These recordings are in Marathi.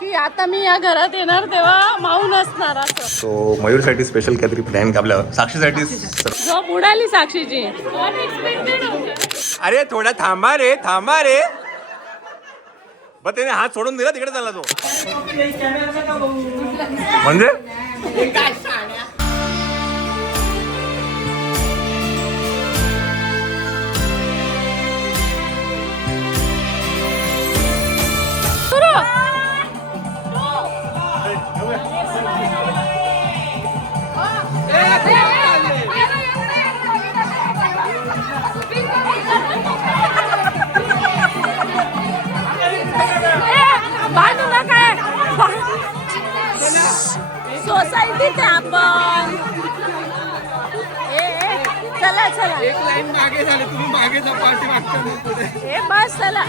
की आता मी या घरात येणार तेव्हा माऊ नसणार असं. सो मयूरसाठी स्पेशल काहीतरी प्लॅन आपल्या साक्षीसाठी. झोप उडाली साक्षीची. अरे थोडा थांबा रे बघ त्याने हात सोडून दिला तिकडे चालला तो. म्हणजे सोसायटीत आपण चला चला एक लाईन मागे झाले तुम्ही मागे जा पाठी मागच्या हे बस चला.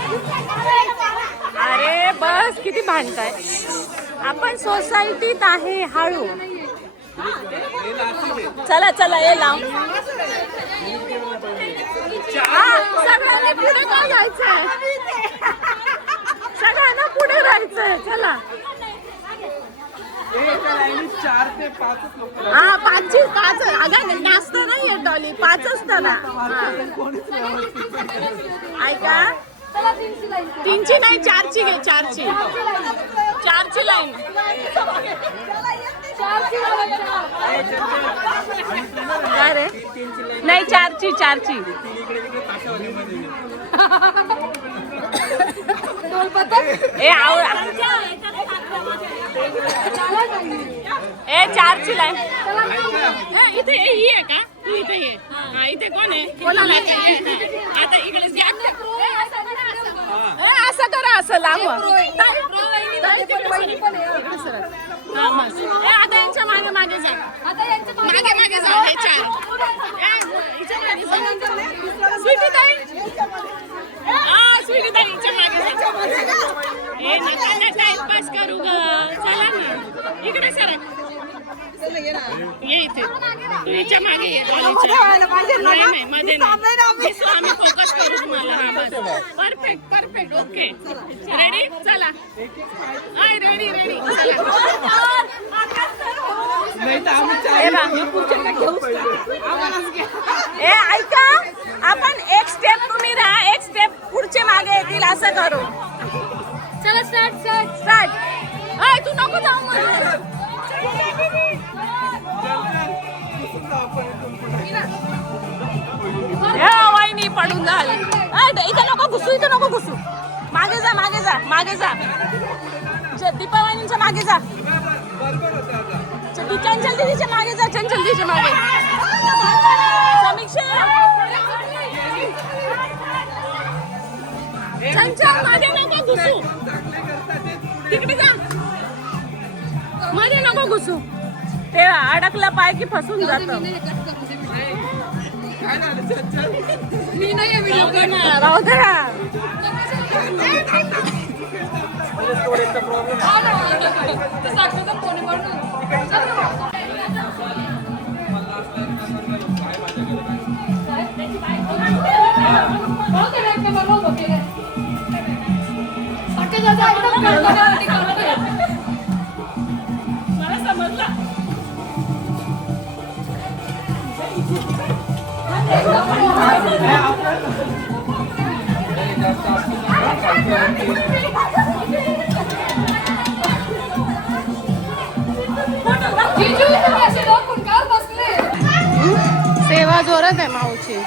अरे बस किती भांडताय. आपण सोसायटीत आहे हळू. चला चला ये लाव. सगळ्यांनी पुढे काय जायचंय. सगळ्यांना पुढे जायचंय. चला 4 ते 5 लोक. हा 5 अगं जास्त नाहीये डॉली 5 असताना. ऐका 3ची नाही 4ची घे. 4ची लाईन. काय रे नाही 4ची ए 4ची लाईन. इथे ही आहे का तू इथे ये. इथे कोण आहे कोणाला आता इकडे असं करा असं लांब. आता यांच्या मागे मागे जा. मागे जा. हे 4 स्वीटी ताई हिच्या मागे जा. हे नका टाइमपास करू ग. चला ना इकडे सरक. ये इथे तू हिच्या मागे ये. नाही मध्ये नाही. आम्ही फोकस करू तुम्हाला. परफेक्ट ओके रेडी चला. रेडी ए ऐका आपण एक स्टेप तुम्ही राहा एक स्टेप पुढचे मागे येतील असं करू. चला स्टार्ट. तू नको जाऊ मला. वाईनी पडून झाली. इथं नको घुसू. मागे जा. दीपा वाहिनीच्या मागे जा. चंचल दीदीच्या मागे जा. समीक्षा चंचल मध्ये नको घुसू. तिकडे जा. मध्ये नको घुसू. ते अडकला पाय की फसून जात. राहू दे. मला समजला. सेवा जोरात आहे माऊची.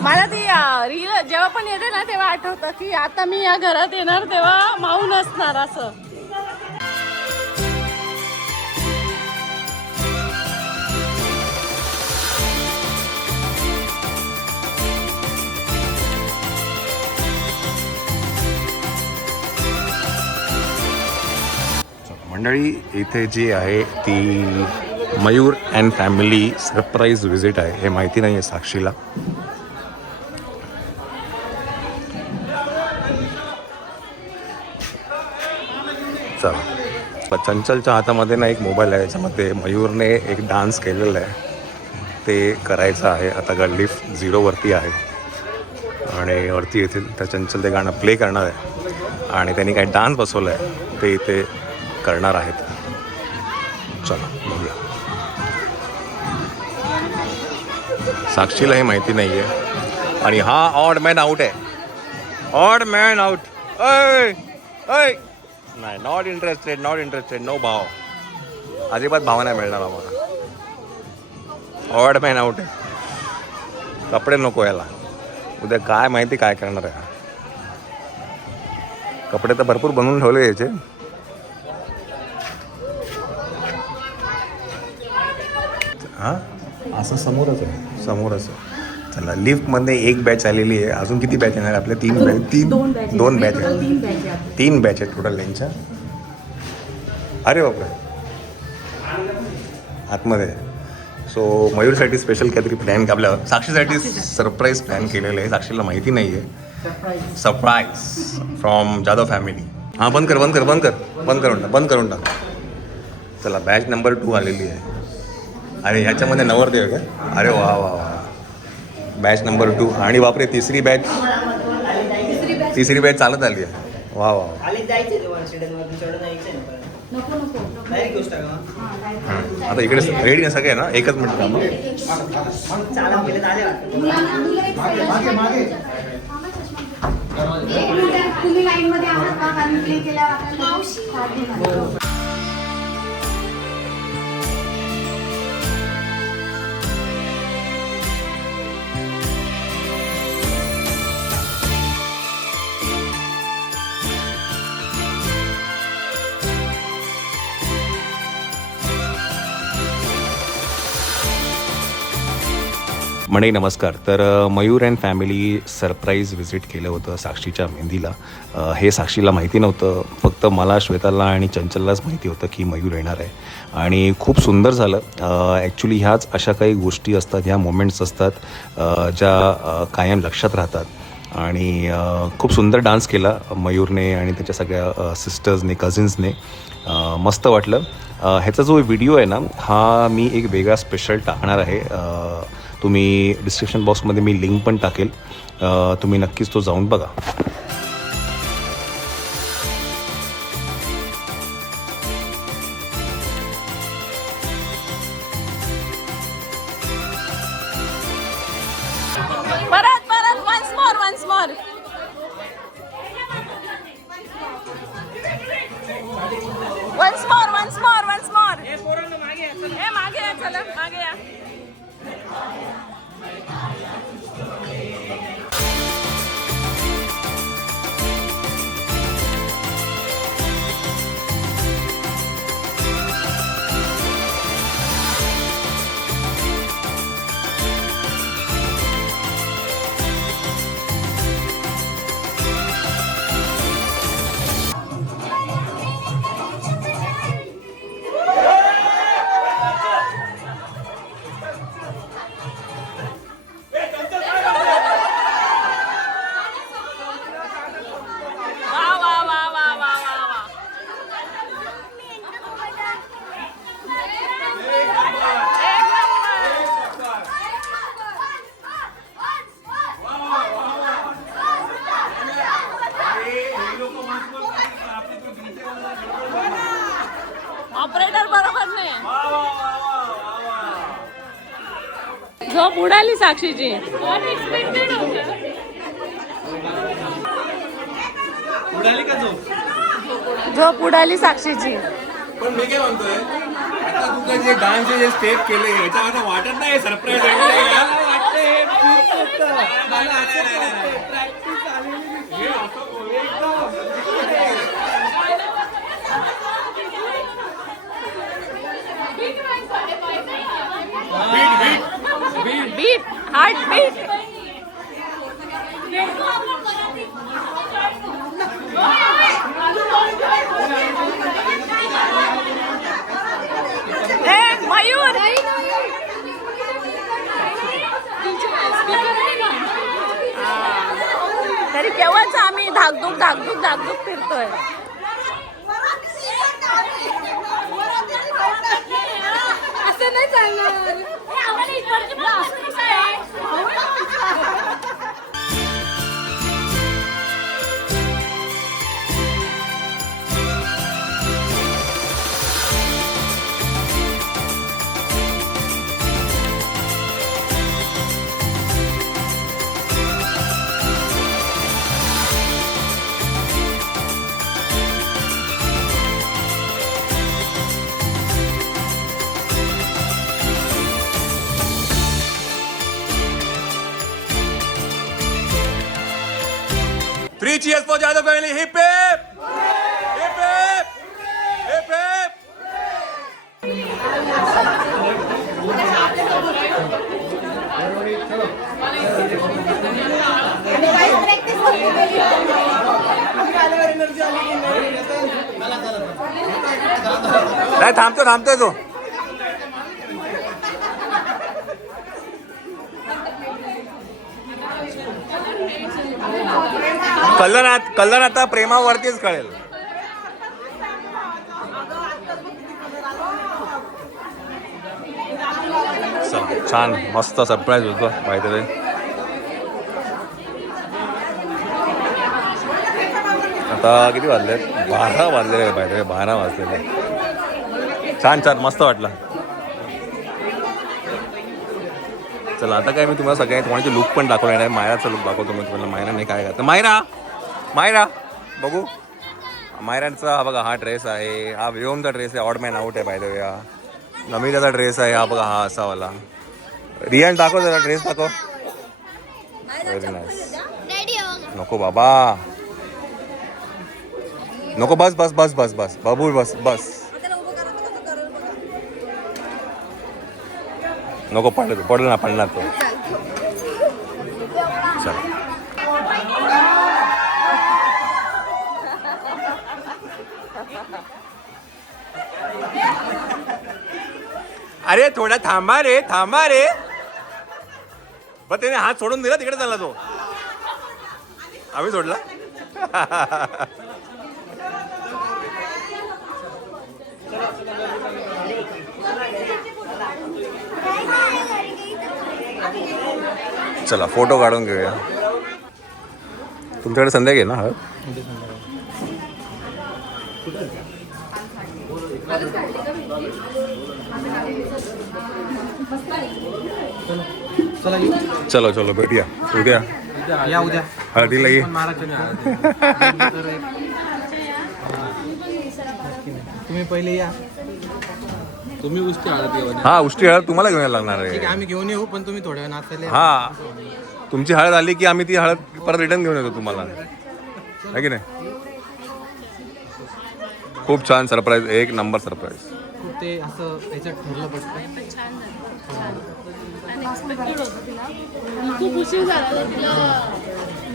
मला ती रील जेव्हा पण येते ना तेव्हा आठवतं की आता मी या घरात येणार तेव्हा माऊ नसणार असं. मंडळी इथे जी आहे ती Mayur and family surprise visit आहे. हे माहिती नाही आहे साक्षीला. चला चंचलच्या हातामध्ये ना एक मोबाईल आहे. याच्यामध्ये मयूरने एक डान्स केलेला आहे. ते करायचं आहे. आता लिफ्ट 0वरती आहे आणि वरती येथील तर चंचल ते गाणं प्ले करणार आहे आणि त्यांनी काही डान्स बसवलं आहे ते इथे करणार आहेत. चला बघूया. साक्षीला हे माहिती नाही आहे आणि हा ऑड मॅन आउट आहे. Odd man out. नाही, नॉट इंटरेस्टेड. नो भाव. अजिबात भाव नाही मिळणार आम्हाला. ऑड मॅन आउट आहे. कपडे नको याला. उद्या काय माहिती काय करणार आहे. कपडे तर भरपूर बनवून ठेवले याचे. हां असं समोरच आहे. चला लिफ्टमध्ये एक बॅच आलेली आहे. अजून किती बॅच येणार आपल्या? दोन बॅच आहेत. 3 बॅच आहेत टोटल त्यांच्या. अरे बापरे आतमध्ये. सो मयूरसाठी स्पेशल काहीतरी प्लॅन आपल्या साक्षीसाठी सरप्राईज प्लॅन केलेलं आहे. साक्षीला माहिती नाही आहे. Surprise from Jadhav family. हां बंद करून टाक. चला बॅच नंबर 2 आलेली आहे. अरे ह्याच्यामध्ये नवरदेव आहे का? अरे वा. बॅच नंबर 2 आणि बापरे तिसरी बॅच चालत आली आहे. वा. आता इकडे रेडी ना सगळे ना? एकच मिनिट थांबा. तुम्ही लाईन मध्ये आहात का? कारण प्ले केल्यावर मंडळी नमस्कार. तर Mayur and family surprise visit केलं होतं साक्षीच्या मेहंदीला. हे साक्षीला माहिती नव्हतं. फक्त मला, श्वेताला आणि चंचललाच माहिती होतं की मयूर येणार आहे आणि खूप सुंदर झालं. ॲक्च्युली ह्याच अशा काही गोष्टी असतात, ह्या मोमेंट्स असतात ज्या कायम लक्षात राहतात आणि खूप सुंदर डान्स केला मयूरने आणि त्याच्या सगळ्या सिस्टर्सने, कझिन्सने. मस्त वाटलं. ह्याचा जो व्हिडिओ आहे ना हा मी एक वेगळा स्पेशल टाकणार आहे. तुम्ही डिस्क्रिप्शन बॉक्समध्ये मी लिंक पण टाकेल. तुम्ही नक्कीच तो जाऊन बघा. परत once more. Once more. हे मागे या. चला मागे या. ऑपरेटर बरोबर नाही. झोप उडाली साक्षीची. झोप उडाली साक्षीची. पण मी काय म्हणतोय आता तुझं जे डान्सचे जे स्टेप केले ह्याच्या आता वाटत नाही सरप्राईज प्रॅक्टिस आलेली बीट हार्ट बीट. मयूर तरी केव्हाच आम्ही धाकधूक फिरतोय. असं नाही चालणार. 3 cheers for Jadhav family. Hip hip! Hip hip! Hip hip! नाही थांबतोय तो. कल्याण आता प्रेमावरतीच कळेल. छान मस्त सरप्राईज होतो बाय द वे. आता किती वाजले? 12 वाजलेले बाय द वे. 12 वाजलेले. छान मस्त वाटलं. चला आता काय मी तुम्हाला सगळ्यांनी तुम्हाला लुक पण दाखवला नाही. मायराचा लुक दाखवतो मी तुम्हाला. मायराने काय घातलं. मायरा बघू. मायरांचा हा बघा हा ड्रेस आहे. हा व्योमचा ड्रेस आहे. ऑड मॅन आउट आहे बाय द वे. हा नमिताचा ड्रेस आहे. हा बघा हा असावाला. रियान दाखव जरा ड्रेस दाखव. Very nice. नको बाबा नको. बस बस बस बस बस बाबू बस बस. नको पडलं ना पडणार तो. चला अरे थोडा थांबा रे. बघ त्याने हात सोडून दिला तिकडे चालला तो. आम्ही सोडला. चला फोटो काढून घेऊया. तुमच्याकडे संध्याकाळी ना. चलो चलो भेटूया उद्या. उद्या हळदीला ये. तुम्ही पहिले या. तुम्ही उष्टी हळद घेऊन हा उष्टी हळद तुम्हाला घेऊन लागणार आहे. आम्ही घेऊन येऊ पण तुम्ही थोड्या वेळ नाचायला. हा तुमची हळद आली की आम्ही ती हळद परत रिटर्न घेऊन येतो तुम्हाला. आहे की नाही. खूप छान सरप्राईज. एक नंबर सरप्राईज. खूप ते असं याच्यात ठरलं पडतं. खूप उशीर झाला तिला.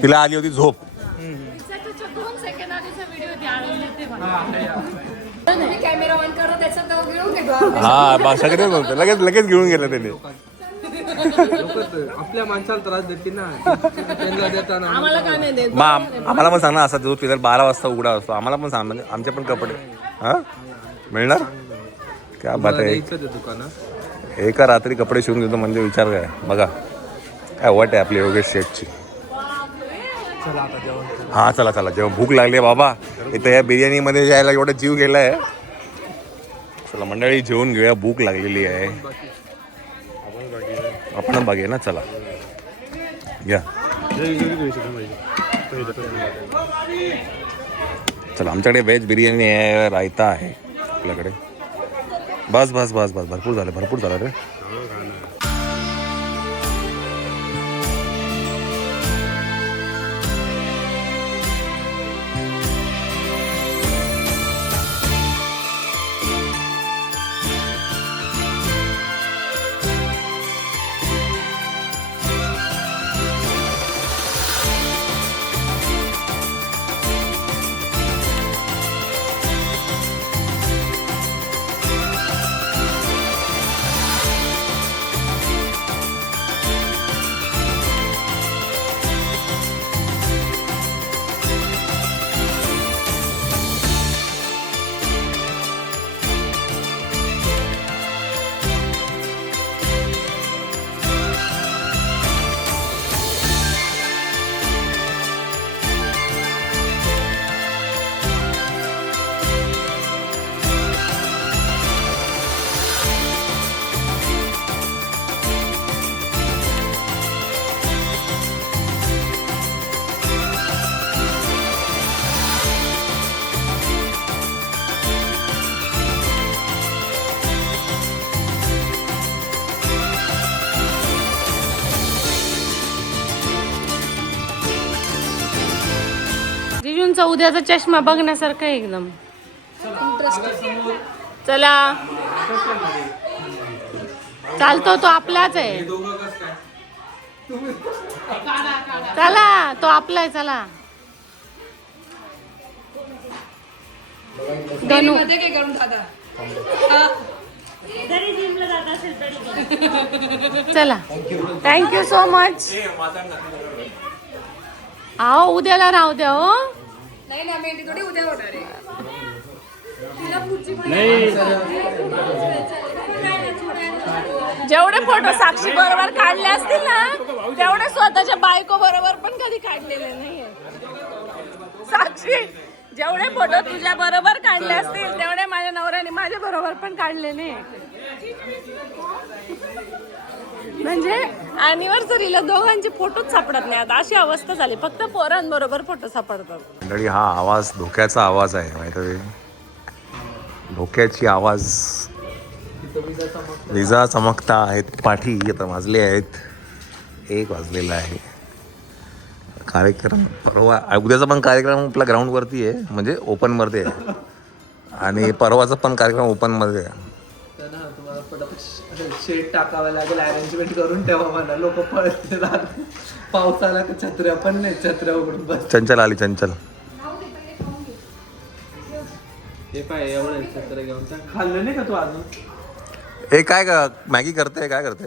तिला आली होती झोप. 2 सेकंद आधीचा व्हिडिओ कॅमेरा ऑन करो त्याच्यात घेऊन घेतो. हा बादशाह किती बोलतो. लगेच घेऊन गेलं त्याने. आपल्या माणसाला त्रास देते ना. त्यांना देताना आम्हाला काय नाही देत. आम्हाला पण सांग ना असा जो फिलर 12 वाजता उघडा असतो. आम्हाला पण सांग म्हणजे आमचे पण कपडे हा मिळणार. क्या बात आहे. दुकानात एका रात्री कपडे शिवून घेतो म्हणजे विचार काय. बघा काय वाट आहे आपली योगेश शेठची. हा चला जेव्हा भूक लागली बाबा. इथं या बिर्याणीमध्ये जायला एवढा जीव गेलाय. चला मंडळी जेवून घेऊया. भूक लागलेली आहे. आपण बघे ना. चला या. चला आमच्याकडे व्हेज बिर्याणी आहे. रायता आहे आपल्याकडे. बस भरपूर झालं रे. आमचा उद्याचा चष्मा बघण्यासारखा आहे एकदम. चला चालतो तो आपलाच आहे. चला तो आपला आहे. चला गणू चला थँक्यू सो मच. आओ उद्याला राहू द्या हो. जेवढे फोटो साक्षी बरोबर काढले असतील ना तेवढे स्वतःच्या बायको बरोबर पण कधी काढलेले नाहीये. साक्षी जेवढे फोटो तुझ्या बरोबर काढले असतील तेवढे माझ्या नवऱ्याने माझ्या बरोबर पण काढले नाही. म्हणजे अॅनिव्हर्सरीला दोघांचे फोटोच सापडत नाही आता अशी अवस्था झाली. फक्त पोरांबरोबर फोटो सापडतात. मंडळी हा आवाज धोक्याचा आवाज आहे माहिती आहे. धोक्याची आवाज. विजा चमकता आहेत पाठी. आता वाजले आहेत 1 वाजलेला आहे. कार्यक्रम परवा उद्याचा पण कार्यक्रम आपला ग्राउंडवरती आहे म्हणजे ओपनमध्ये आहे आणि परवाचा पण कार्यक्रम ओपनमध्ये आहे. तुम्हाला पटापट शेड टाकावं लागेल. अरेंजमेंट करून ठेवा मला. लोक पळत राहतात. पाऊस आला का छत्र्या पण नाही. छत्र्या उघडून बस. चंचल आली चंचल. हे पाय एवढं छत्र घेऊन खाल्लं नाही का तू अजून. ए काय का मॅगी करते काय करते.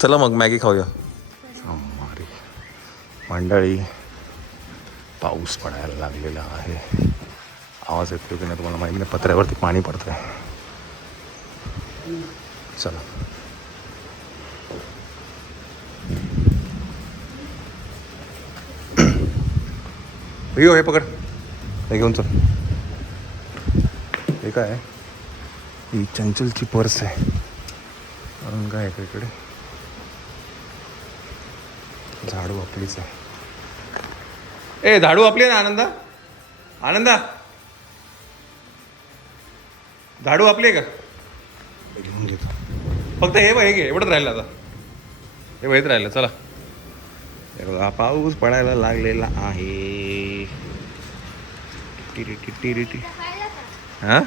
चला मग मॅगी खाऊया. मंडळी पाऊस पडायला लागलेला आहे. आवाज येतो की नाही तुम्हाला माहिती नाही. पत्र्यावरती पाणी पडतंय. चला यो हे पकड. हे घेऊन चल. हे काय आहे. ही चंचलची पर्स आहे. अजून काय आहे इकडे. झाडू आपलीच आहे. ए झाडू आपली आहे ना आनंदा. आनंदा झाडू आपली आहे का. घेऊन घेतो. फक्त हे घे एवढंच राहिलं आता. हे वहीत राहिलं. चला हे बघा पाऊस पडायला लागलेला आहे. टिरी हां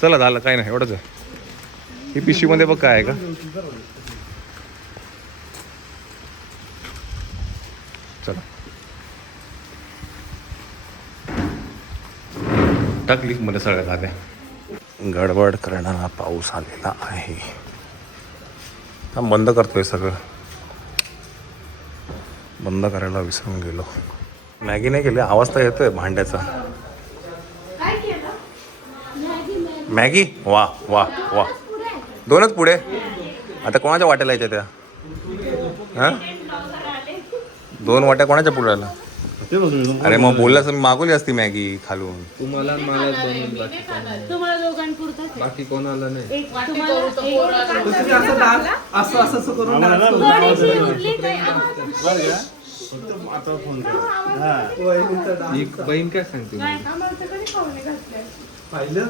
चला झालं काय नाही एवढंच आहे. ही पिशवीमध्ये बघ काय आहे का. चला टाकली मध्ये सगळ्या गाद्या. गडबड करणारा पाऊस आलेला आहे. बंद करतोय सगळं. बंद करायला विसरून गेलो. मॅगी नाही केली. आवाज तर येतोय भांड्याचा. मॅगी वा वा वा. 2च पुढे. आता कोणाच्या वाट्याला यायच्या त्या. हां 2 वाट्या कोणाच्या पुढे आल्या. अरे मग बोललास मी मागवली असती मॅगी खालून. तुम्हाला मला बनवून बाकी कोणाला नाही. असं करून बहीण काय सांगते. पाहिलं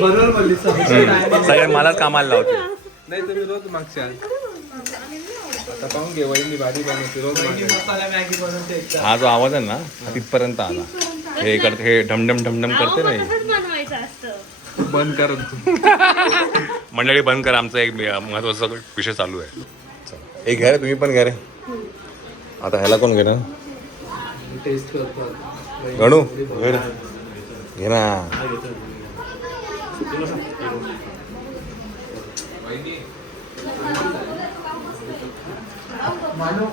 बरोबर बोलली. सगळे मलाच कामाला लावते. नाही तुम्ही रोज मागच्या. आता पाहून घे वहिनी भाजी बनवते रोज. मसाला मॅगी बनवते. हा जो आवाज आहे ना तिथपर्यंत आला. हे करते हे ढमढम ढमढम करते नाही. बंद कर. मंडळी बंद कर. आमचा एक महत्वाचा विषय चालू आहे. चला एक घ्या रे. तुम्ही पण घ्या रे. आता ह्याला कोण घेणार. टेस्ट करतो गणू घे ना. मानो